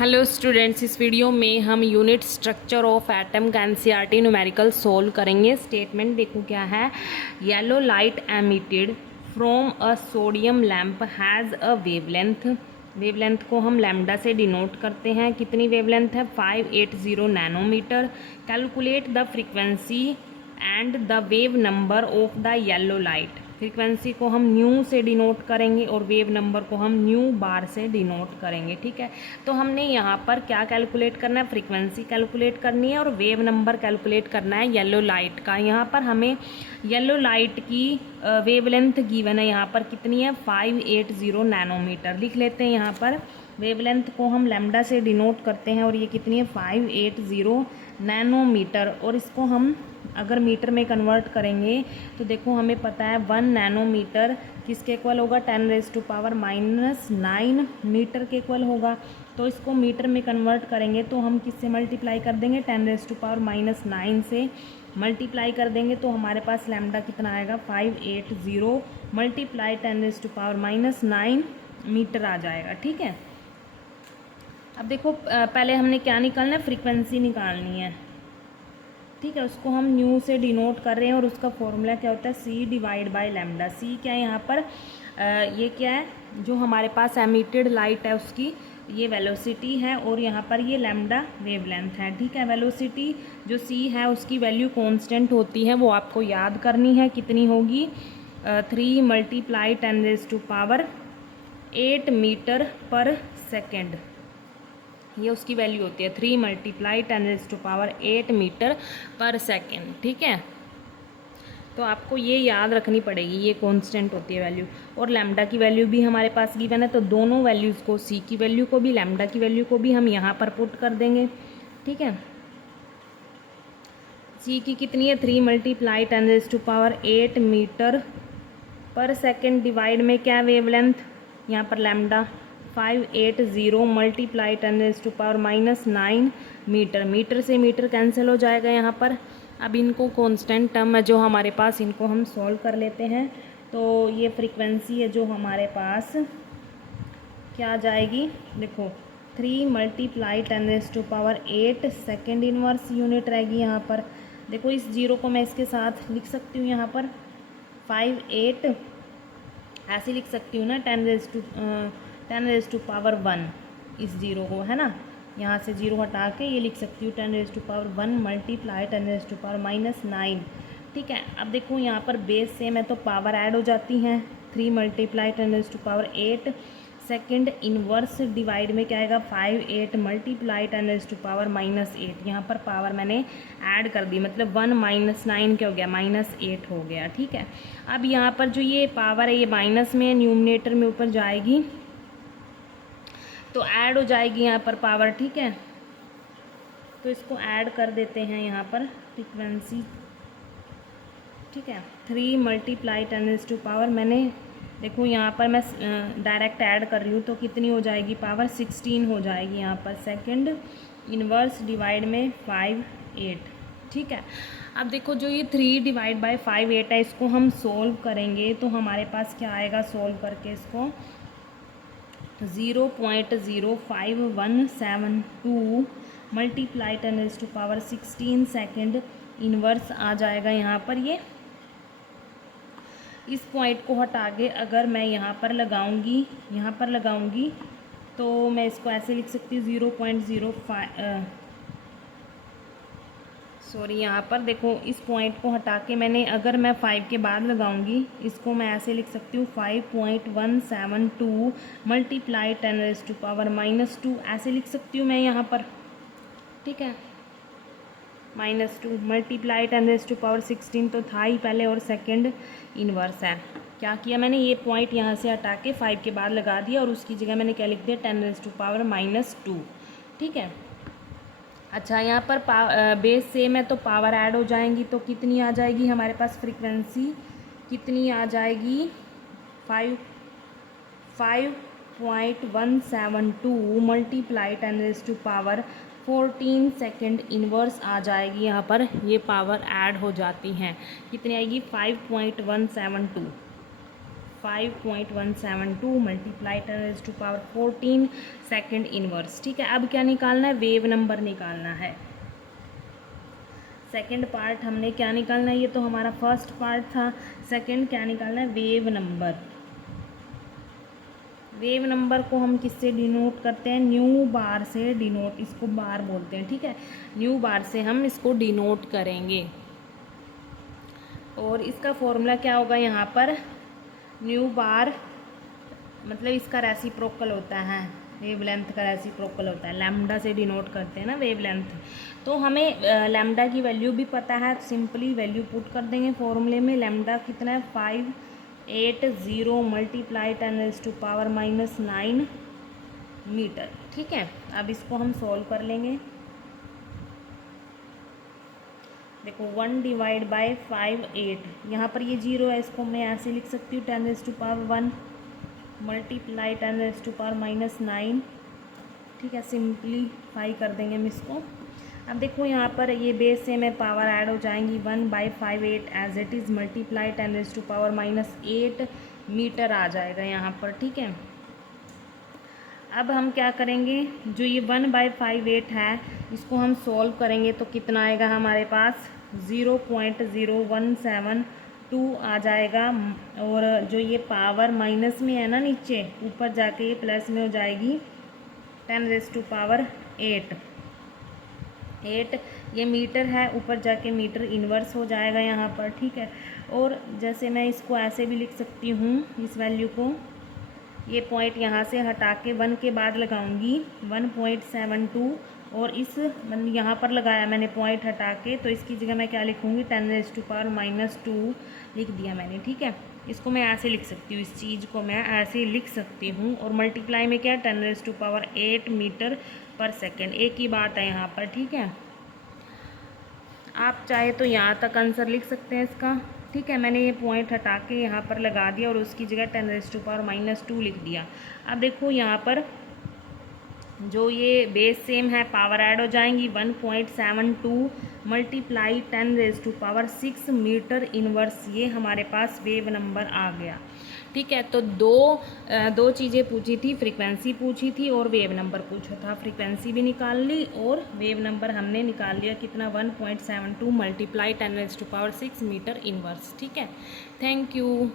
Hello students, इस video में हम यूनिट स्ट्रक्चर ऑफ एटम का एनसीईआरटी न्यूमेरिकल सोल्व करेंगे। स्टेटमेंट देखो क्या है। Yellow light emitted from a sodium lamp has a wavelength. Wavelength को हम लैम्डा से डिनोट करते हैं। कितनी वेवलेंथ है? 580 nanometre. Calculate the frequency and the wave number of the yellow light. Frequency को हम न्यू से डिनोट करेंगे और वेव नंबर को हम न्यू बार से डिनोट करेंगे। ठीक है, तो हमने यहाँ पर क्या कैलकुलेट करना है? फ्रीक्वेंसी कैलकुलेट करनी है और वेव नंबर कैलकुलेट करना है येलो लाइट का। यहाँ पर हमें येलो लाइट की वेवलेंथ गिवन है। यहाँ पर कितनी है? 580 नैनोमीटर। लिख लेते हैं यहाँ पर। वेवलेंथ को हम लैम्डा से डिनोट करते हैं और ये कितनी है? 580 नैनोमीटर। और इसको हम अगर मीटर में कन्वर्ट करेंगे तो देखो हमें पता है 1 नैनोमीटर किसके इक्वल होगा? 10⁻⁻⁹ मीटर के इक्वल होगा। तो इसको मीटर में कन्वर्ट करेंगे तो हम किससे मल्टीप्लाई कर देंगे? 10⁻⁹ से मल्टीप्लाई कर देंगे तो हमारे पास लैम्डा कितना आएगा? 580 मल्टीप्लाई 10⁻⁹ मीटर आ जाएगा। ठीक है, अब देखो पहले हमने क्या निकालना है? फ्रीक्वेंसी निकालनी है। ठीक है, उसको हम न्यू से डिनोट कर रहे हैं और उसका फॉर्मूला क्या होता है? C divide by lambda. C क्या है यहाँ पर? ये क्या है? जो हमारे पास एमिटेड लाइट है उसकी ये वेलोसिटी है और यहाँ पर ये लैम्डा वेवलेंथ है। ठीक है, वेलोसिटी जो C है उसकी वैल्यू कांस्टेंट होती है, वो आपको याद करनी है। कितनी होगी? 3 मल्टीप्लाई 10⁻⁸ मीटर पर सेकेंड। ये उसकी वैल्यू होती है 3 मल्टीप्लाई 10⁸ मीटर पर सेकेंड। ठीक है, तो आपको ये याद रखनी पड़ेगी, ये कांस्टेंट होती है वैल्यू। और लैम्डा की वैल्यू भी हमारे पास गिवन है, तो दोनों वैल्यूज़ को, C की वैल्यू को भी लैम्डा की वैल्यू को भी हम यहाँ पर पुट कर देंगे। ठीक है, C की कितनी है? 3 मल्टीप्लाई 10⁸ मीटर पर सेकेंड डिवाइड में क्या वेवलेंथ? यहाँ पर लैम्डा 580 मल्टीप्लाई 10⁻⁹ मीटर। मीटर से मीटर कैंसिल हो जाएगा यहाँ पर। अब इनको कांस्टेंट टर्म है जो हमारे पास, इनको हम सॉल्व कर लेते हैं। तो ये फ्रीक्वेंसी है जो हमारे पास क्या आ जाएगी? देखो 3 मल्टीप्लाई 10⁸ सेकेंड इनवर्स यूनिट रहेगी यहाँ पर। देखो इस जीरो को मैं इसके साथ लिख सकती हूँ यहाँ पर 58 ऐसे लिख सकती हूँ ना, 10⁻1 इस जीरो को, है ना। यहाँ से जीरो हटा के ये लिख सकती हूँ 10⁻1 मल्टीप्लाई 10⁻⁹। ठीक है, अब देखो यहाँ पर बेस सेम है तो पावर ऐड हो जाती हैं। 3 मल्टीप्लाई 10⁸ सेकेंड इनवर्स डिवाइड में क्या आएगा? 58 मल्टीप्लाई 10⁻⁻8। यहाँ पर पावर मैंने ऐड कर दी, मतलब 1 - 9 क्या हो गया? -8 हो गया। ठीक है, अब यहाँ पर जो ये पावर है ये माइनस में न्यूमरेटर में ऊपर जाएगी तो ऐड हो जाएगी यहाँ पर पावर। ठीक है, तो इसको ऐड कर देते हैं यहाँ पर फ्रीक्वेंसी। ठीक है, 3 मल्टीप्लाई 10⁻, मैंने देखो यहाँ पर मैं डायरेक्ट ऐड कर रही हूँ तो कितनी हो जाएगी? पावर 16 हो जाएगी यहाँ पर। सेकंड इनवर्स डिवाइड में 58। ठीक है, अब देखो जो ये 3 डिवाइड बाय 58 है इसको हम सोल्व करेंगे तो हमारे पास क्या आएगा? सोल्व करके इसको 0.05172 मल्टीप्लाई 10⁻16 सेकेंड इनवर्स आ जाएगा यहाँ पर। ये इस पॉइंट को हटा के अगर मैं यहाँ पर लगाऊंगी तो मैं इसको ऐसे लिख सकती हूँ 0.05 सॉरी, यहाँ पर देखो इस पॉइंट को हटा के मैंने अगर मैं 5 के बाद लगाऊंगी इसको मैं ऐसे लिख सकती हूँ 5.172 मल्टीप्लाई 10⁻⁻2 ऐसे लिख सकती हूँ मैं यहाँ पर। ठीक है, -2 मल्टीप्लाई 10⁻16 तो था ही पहले और सेकंड इनवर्स है। क्या किया मैंने? ये पॉइंट यहाँ से हटा के 5 के बाद लगा दिया और उसकी जगह मैंने क्या लिख दिया? 10⁻⁻2। ठीक है, अच्छा यहाँ पर बेस सेम है तो पावर ऐड हो जाएंगी तो कितनी आ जाएगी हमारे पास? फ्रीक्वेंसी कितनी आ जाएगी? 5.172 मल्टीप्लाई 10⁻14 सेकेंड इनवर्स आ जाएगी। यहाँ पर ये पावर ऐड हो जाती हैं। कितनी आएगी? 5.172 5.172 मल्टीप्लाई 10⁻14 सेकेंड इनवर्स। ठीक है, अब क्या निकालना है, वेव नंबर निकालना है। सेकेंड पार्ट हमने क्या निकालना है, ये तो हमारा फर्स्ट पार्ट था। सेकेंड क्या निकालना है, वेव नंबर। वेव नंबर को हम किससे डिनोट करते हैं, न्यू बार से डिनोट, इसको बार बोलते हैं। ठीक है, न्यू बार से हम इसको डिनोट करेंगे। और इसका फॉर्मूला क्या होगा, यहाँ पर न्यू बार मतलब इसका रेसिप्रोकल होता है, वेवलेंथ का रेसिप्रोकल होता है, लैम्डा से डिनोट करते हैं ना वेवलेंथ। तो हमें लैम्डा की वैल्यू भी पता है, सिंपली वैल्यू पुट कर देंगे फॉर्मूले में। लैम्डा कितना है, 580 मल्टीप्लाई 10⁻⁻9 मीटर। ठीक है, अब इसको हम सॉल्व कर लेंगे। देखो 1 डिवाइड बाय 5 8, यहाँ पर ये 0 है, इसको मैं ऐसे लिख सकती हूँ 10⁻1 मल्टीप्लाई 10⁻⁻9। ठीक है, सिंप्लीफाई कर देंगे हम इसको। अब देखो यहाँ पर ये बेस से में पावर ऐड हो जाएंगी, 1/5 8 as it is multiply 10⁻⁻8 metre आ जाएगा यहाँ पर। ठीक है, अब हम क्या करेंगे, जो ये 1/5 8 है इसको हम सॉल्व करेंगे तो कितना आएगा हमारे पास, 0.0172 आ जाएगा। और जो ये पावर माइनस में है ना नीचे, ऊपर जाके ये प्लस में हो जाएगी 10⁻8। ये मीटर है, ऊपर जाके मीटर इन्वर्स हो जाएगा यहाँ पर। ठीक है, और जैसे मैं इसको ऐसे भी लिख सकती हूँ, इस वैल्यू को, ये पॉइंट यहाँ से हटा के 1 के बाद लगाऊंगी 1.72, और इस यहाँ पर लगाया मैंने पॉइंट हटा के, तो इसकी जगह मैं क्या लिखूँगी, 10⁻⁻2 लिख दिया मैंने। ठीक है, इसको मैं ऐसे लिख सकती हूँ, इस चीज़ को मैं ऐसे लिख सकती हूँ। और मल्टीप्लाई में क्या है, 10⁻8 मीटर पर सेकेंड, एक ही बात है यहाँ पर। ठीक है, आप चाहे तो यहाँ तक आंसर लिख सकते हैं इसका। ठीक है, मैंने ये पॉइंट हटा के यहाँ पर लगा दिया और उसकी जगह 10⁻⁻2 लिख दिया। अब देखो यहाँ पर जो ये बेस सेम है, पावर ऐड हो जाएंगी, 1.72 मल्टीप्लाई 10⁻6 मीटर इनवर्स, ये हमारे पास वेव नंबर आ गया। ठीक है, तो दो चीज़ें पूछी थी, फ्रीक्वेंसी पूछी थी और वेव नंबर पूछा था। फ्रीक्वेंसी भी निकाल ली और वेव नंबर हमने निकाल लिया, कितना, 1.72 मल्टीप्लाई 10⁻6 मीटर इनवर्स। ठीक है, थैंक यू।